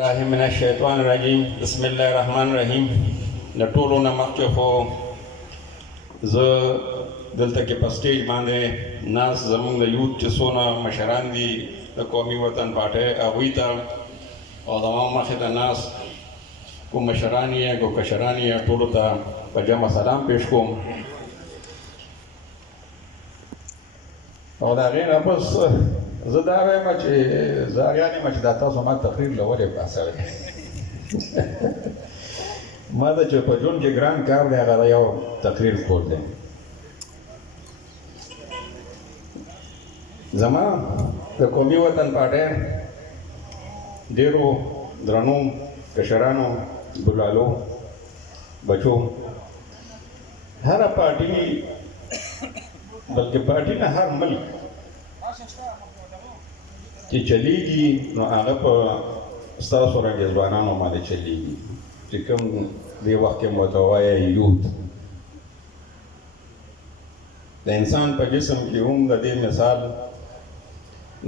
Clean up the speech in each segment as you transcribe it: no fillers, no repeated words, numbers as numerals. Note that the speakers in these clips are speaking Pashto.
الله من الشیطان الرجیم بسم الله الرحمن الرحیم د ټولو نه مخکې خو زه دلته کې په سټیج باندې ناس زموږ د یوت چې څونه مشران دي د قومي وطن پارټۍ هغوی ته او زما مخې ته ناس کوم مشران یې کوم کشران یې ټولو ته په جمع سلام پیش کوم او د هغې نه بس زه دا وایم چې زاریان یم چې دا تاسو ما تقریر له ولې باسئ ما ته چې په ژوند کې ګران کار دی هغه یو تقریر کول دی زما د قومي وطن پارټۍ ډېرو درنو کشرانو بلالو بچو هره پارټي بلکې پارټي نه هر ملک چې چلیږي نو هغه په ستاسو رنګې ځوانانو باندې چلیږي چې کوم دې وخت کې ورته وایي یوت د انسان په جسم کې هم د دې مثال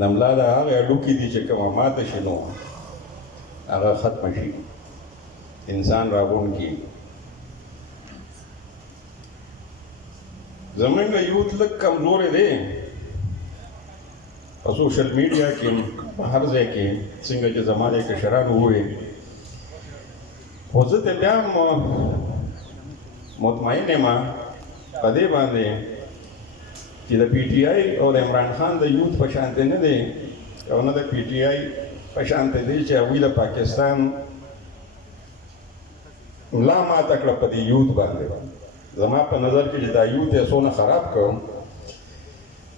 د ملا د هغې هډوکي دي چې کومه ماته شي نو هغه ختمه شي انسان راغونډ کېږي زموږ یوت لږ کمزوری دی په سوشل میډیا کې په هر ځای کې څنګه چې زما د کشرانو وویل خو زه ته بیا مطمئن یم په دې باندې چې د پی ټي آی او د عمران خان د یوت په شانتې نه دی او نه د پی ټي آی په شانتې دی چې هغوی د پاکستان ملا ماته کړه په دې یوت باندې زما په نظر کې چې دا یوت یې څونه خراب کړ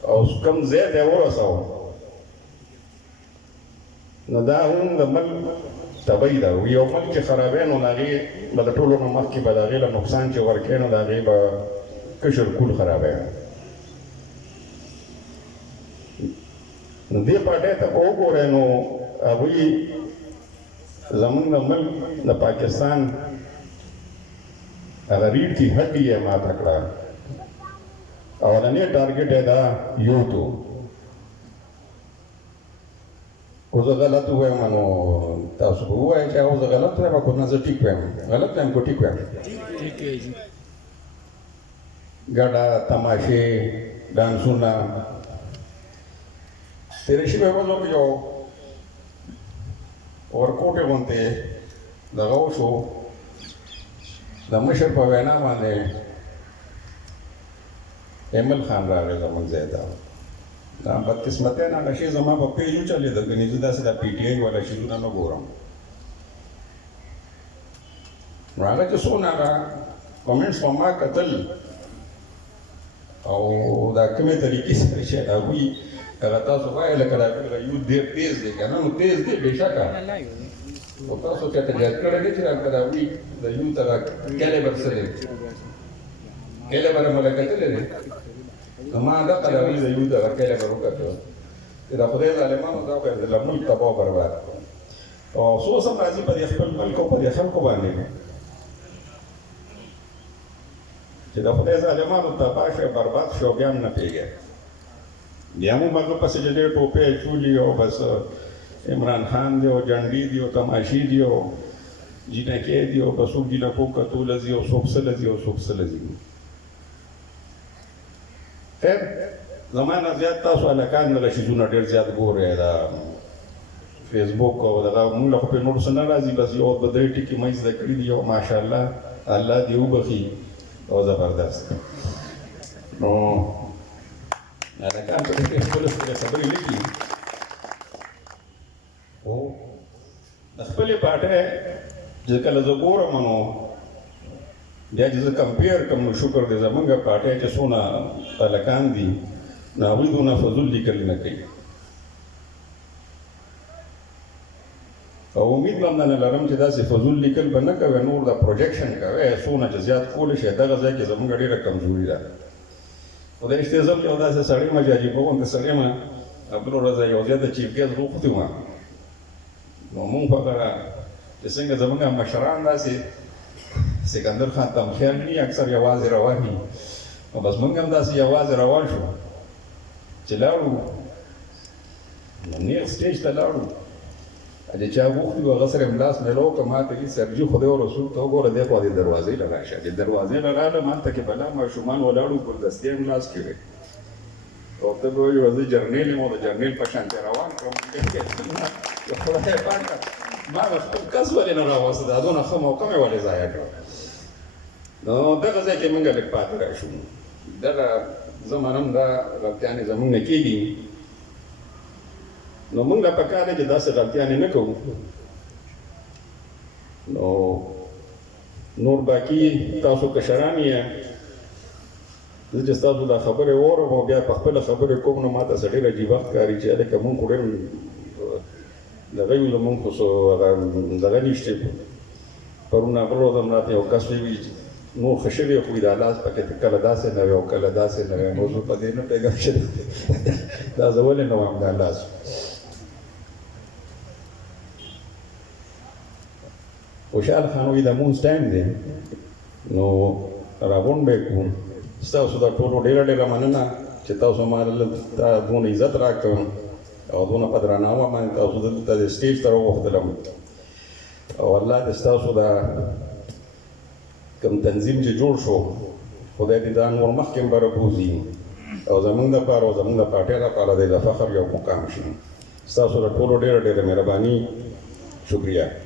او کوم ځای ته ورساو نو دا هم د ملک تبعی ده یو ملک چې خرابی نو د هغې به د ټولو نه مخکې به د هغې له نقصان چې ورکوي نو د هغې به کشر کول خرابی نو دې پارټۍ ته به وګورئ نو هغوی زموږ د ملک د پاکستان هغه ریډ کې هډې یې ماته کړه اولنی ټارګټ یې دا یوت و خو زه غلط ووایم نو تاسو به ووایئ چې او زه غلط وایم خو نه زه ټیک وایم غلط وایم خو ټیک وایم ګډه تماشې ډانسونه تېرې شوې ورځو کې یو ورکوټې غوندې دغه وشو د مشر په وینا باندې ایمل خان راغی زموږ ځای ته دا بدقسمتۍ نه هغه شی زما په پیج وچلېده ګنې زه داسې د پی ټي آی والا شیزونه نه ګورم نو هغه چې څونه هغه کمنټس په ما کتل او دا کومې طریقې سره چې هغوی هغه تاسو وایئ لکه دا یوت ډېر تیز دی که نه نو تیز دی بېشکه خو تاسو چېرته یاد کړی دی چې د هغوی د یوت هغه کیلیبر څه دی کیلیبر مله کتلی دی نو ما دغه د هغوی د یوت هغه کیلیبر وکتل چې د خدای ظالمانو دا خو یې د ملک تباه او برباد او افسوس هم راځي په دې خپل ملک او په دې خلکو باندې چې د خدای ظالمانو تباه شوی برباد شو بیا هم نه پوهېږي بیا هم هغه پسې چې ډېر ټوپې اچولي او بس عمران خان دی او جنډې دي او تماشې دي او جینکې دي او به څوک جینکو کتو لځي او څوک څه لځي او څوک څه لځي خیر زما نه زیات تاسو هلکان دغه شیزونه ډېر زیات ګورئ دا فیسبوک او دغه مونږ له خو پرې نور څه نه راځي بس یو دوه درې ټکي مې زده کړي دي او ماشاءالله الله دې وبخي او زبردست نو هلکان په دې کې خپلې خبرې لیکي او د خپلې پارټۍ چې کله زه ګورم نو بیا چې زه کمپیر کوم نو شکر دی زموږ پارټۍ چې څونه هلکان دي نو هغوی دونه فضول لیکل نه کوي او امید به همدانه لرم چې داسې فضول لیکل به نه کوئ نور دا پروجیکشن کوئ څونه چې زیات کولی شئ دغه ځای کې زموږ ډېره کمزوري ده خدای رښتیا زه یو داسې سړی یم چې عجیبه غوندې سړی یم عبدالرضا یو ځای د چیف ګیسټ غوښتي وم نو مونږ هغه چې څنګه زموږ مشران داسې سکندر خان تمخیل نه اکثر یوازې روان وي نو بس مونږ هم داسې یوازې روان شو چې لاړو نو نیغ سټیج ته لاړو چې چا وخت یو غسر املاس نه لو کما ته یې سرجی خدای او رسول ته وګوره د خو د دروازې لراشه د دروازې لراله مالته کې بلا ما شومان ولاړو پر دستې املاس کړي او ته به یو ځای جرنیل مو د جرنیل په شان روان کوم خدای پاک ما خپل کس ولې نه راوځه دا دونه ښه موقع مې ولې ضایع کړ نو دغه ځای کې موږ لږ پاتې راشو دغه زمانم دا غلطیانې زموږ نه کېږي نو موږ لا پکار دی چې داسې غلطیانې نه کوو نو نور باقي تاسو کشران یې زه چې ستاسو دا خبرې واورم او بیا په خپله خبرې کوم نو ماته څه ډېر عجیبه ښکاري چې هلکه مونږ خو ډېر دغه یو زمونږ خو څه دغه نشته پرون بل ورځ هم راته یو کس ویلي نور ښه شوي خو دا لاس پکې کله داسې نه وي او کله داسې نه وي نو زه په دې نه پوهېږم چې دا زه ولې نه وایم دا لاس خوشحال خان وایي د مونځ ټایم دی نو راغونډ به یې کړو ستاسو دا ټولو ډېره ډېره مننه چې تاسو ما ته دونه عزت راکړم او دونه په درناوي باندې تاسو دلته د سټیج ته راوغوښتلم او الله دې ستاسو دا کوم تنظیم چې جوړ شو خدای دې دا نور مخکې هم برابوزي او زموږ دپاره او زموږ د پارټۍ دپاره دې د فخر یو مقام شي ستاسو د ټولو ډېره ډېره مهرباني شکریه